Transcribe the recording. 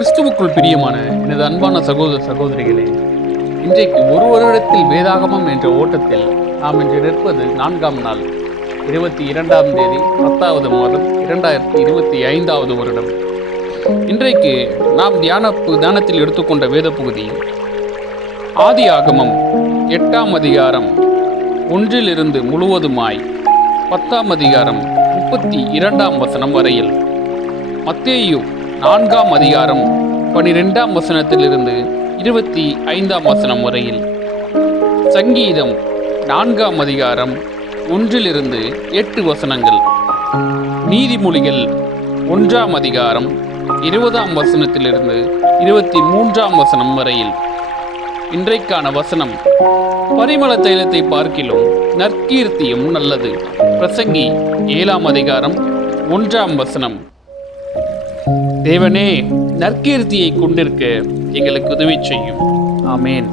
கிறிஸ்துவுக்குள் பிரியமான எனது அன்பான சகோதர சகோதரிகளே, இன்றைக்கு ஒரு வருடத்தில் வேதாகமம் என்ற ஓட்டத்தில் நாம் இன்று நிற்பது 4ஆம் நாள், 22ஆம் தேதி 10வது மாதம் 2025வது வருடம். இன்றைக்கு நாம் தியானத்தில் எடுத்துக்கொண்ட வேத பகுதி ஆதி ஆகமம் 8ஆம் அதிகாரம் 1 முழுவதுமாய் 10ஆம் அதிகாரம் 32ஆம் வசனம் வரையில், மத்தேயு 4ஆம் அதிகாரம் 12ஆம் வசனத்திலிருந்து 25ஆம் வசனம் வரையில், சங்கீதம் 4ஆம் அதிகாரம் 1-8 வசனங்கள், நீதிமொழிகள் 1ஆம் அதிகாரம் 20ஆம் வசனத்திலிருந்து 23ஆம் வசனம் வரையில். இன்றைக்கான வசனம், பரிமள தைலத்தை பார்க்கிலும் நற்கீர்த்தியும் நல்லது. பிரசங்கி 7ஆம் அதிகாரம் 1ஆம் வசனம். தேவனே, நற்கீர்த்தியை கொண்டிருக்க எங்களுக்கு உதவி செய்யும். ஆமேன்.